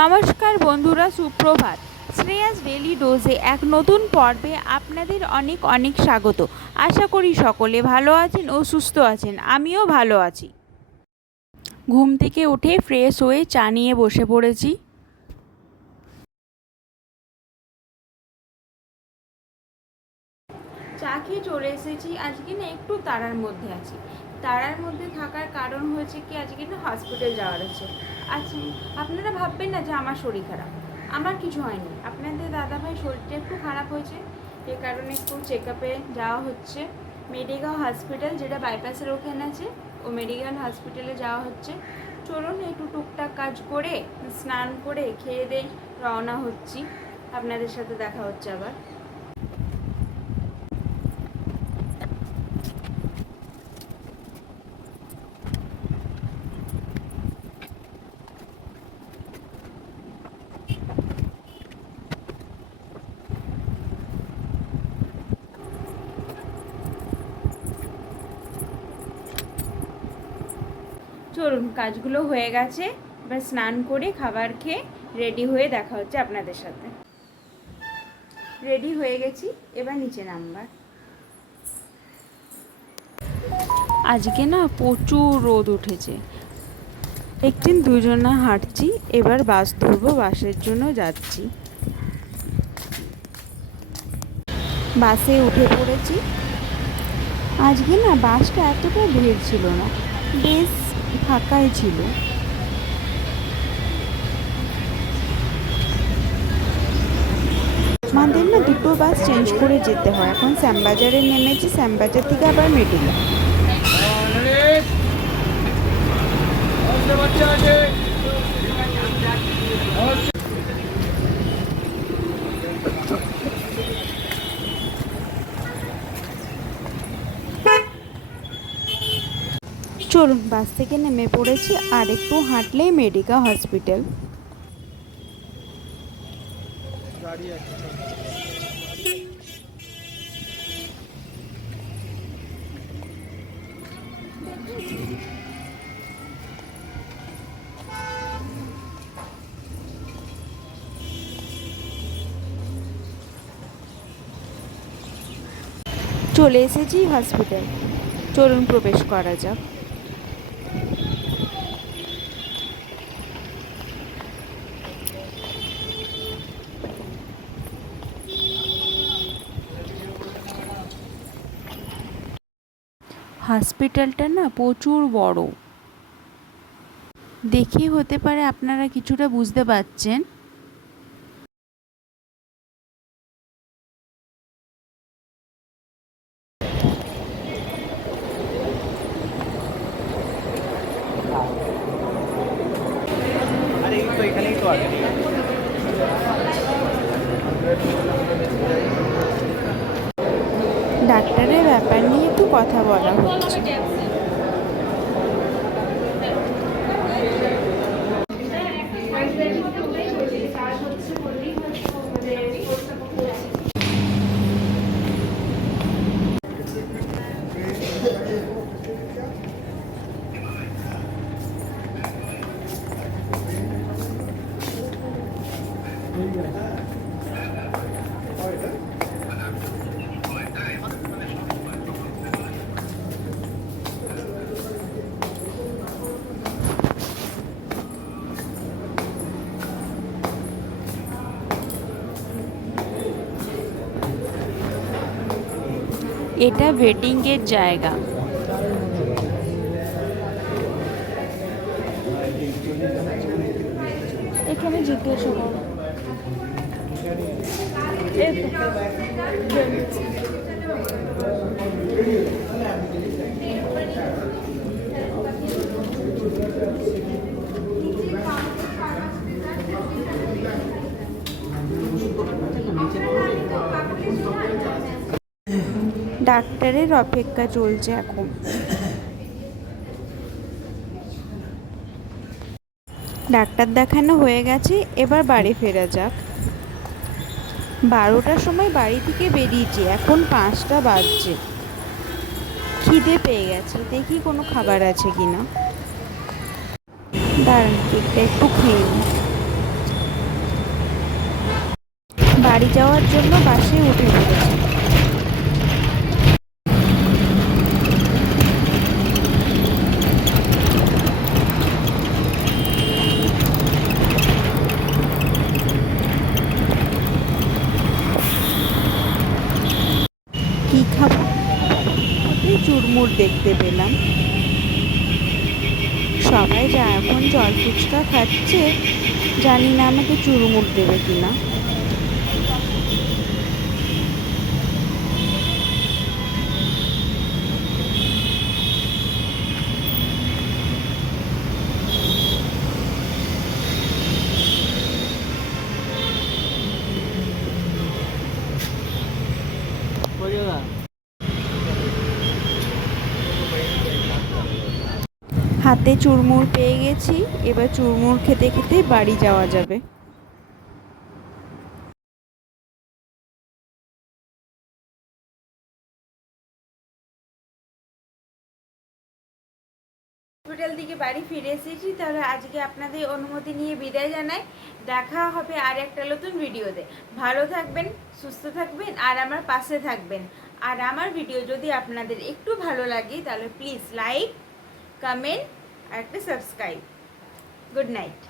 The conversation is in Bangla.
নমস্কার বন্ধুরা, সুপ্রভাত। শ্রেয়াস ডেলি ডোজে এক নতুন পর্বে আপনাদের অনেক অনেক স্বাগত। আশা করি সকলে ভালো আছেন ও সুস্থ আছেন। আমিও ভালো আছি। ঘুম থেকে উঠে ফ্রেশ হয়ে চা নিয়ে বসে পড়েছি। চা খেয়ে চলে এসেছি। আজকে না একটু তাড়ার মধ্যে আছি। তাড়ার মধ্যে থাকার কারণ হয়েছে কি, আজকে না হসপিটাল যাওয়ার আছে। আচ্ছা, আপনারা ভাববেন না যে আমার শরীর খারাপ। আমার কিছু হয়নি। আপনাদের দাদাভাই শরীরটা একটু খারাপ হয়েছে, এ কারণে একটু চেক আপে যাওয়া হচ্ছে। মেডিকেল হসপিটাল, যেটা বাইপাসের ওখানে আছে, ও মেডিকেল হসপিটালে যাওয়া হচ্ছে। চলুন একটু টুকটাক কাজ করে স্নান করে খেয়ে দিয়ে রওনা হচ্ছি। আপনাদের সাথে দেখা হচ্ছে আবার। চলুন, কাজগুলো হয়ে গেছে, এবার স্নান করে খাবার খেয়ে রেডি হয়ে দেখা হচ্ছে আপনাদের সাথে। রেডি হয়ে গেছি, এবার নিচে নামবার। আজকে না প্রচুর রোদ উঠেছে। একদিন দুজনা হাঁটছি, এবার বাস ধরবো, বাসের জন্য যাচ্ছি। বাসে উঠে পড়েছি। আজকে না বাসটা এতটা ভিড় ছিল না, বেশ ফাঁকাই ছিল। আমাদের না দুটো বাস চেঞ্জ করে যেতে হয়। এখন শ্যামবাজারে নেমেছি, শ্যামবাজার থেকে আবার মেডিকেল। চলুন, বাস থেকে নেমে পড়েছি, আর একটু হাঁটলেই মেডিকেল হসপিটাল। চলে এসেছি হসপিটাল। চলুন প্রবেশ করা যাক। হসপিটালটা না প্রচুর বড়। দেখে হতে পারে আপনারা কিছুটা বুঝতে পারছেন। ডাক্তারের ব্যাপার নিয়ে একটু কথা বলা হচ্ছে। এটা ওয়েটিংয়ের জায়গা। এখানে জিজ্ঞাসা করো। ডাক্তারের অপেক্ষা চলছে এখন। ডাক্তার দেখানো হয়ে গেছে, এবার বাড়ি ফেরা যাক। 12টার সময় বাড়ি থেকে বেরিয়েছি, এখন 5টা বাজছে। খিদে পেয়ে গেছে, দেখি কোনো খাবার আছে কিনা। দাঁড়ান কেকটা একটু খেয়ে নিই। বাড়ি যাওয়ার জন্য বাসে উঠে পড়েছি। কি খাবো? ওতেই চুরমুর দেখতে পেলাম। সবাই যা এখন জল ফুচকা খাচ্ছে, জানি না আমাকে চুরমুর দেবে কিনা। হাতে চুরমুর পেয়ে গেছি, এবার চুরমুর খেতে খেতে বাড়ি যাওয়া যাবে। হসপিটাল থেকে বাড়ি ফিরে এসেছি, তাহলে আজকে আপনাদের অনুমতি নিয়ে বিদায় জানাই। দেখা হবে আর একটা নতুন ভিডিওতে। ভালো থাকবেন, সুস্থ থাকবেন আর আমার পাশে থাকবেন। আর আমার ভিডিও যদি আপনাদের একটু ভালো লাগে তাহলে প্লিজ লাইক, কমেন্ট আর একটা সাবস্ক্রাইব। Good night.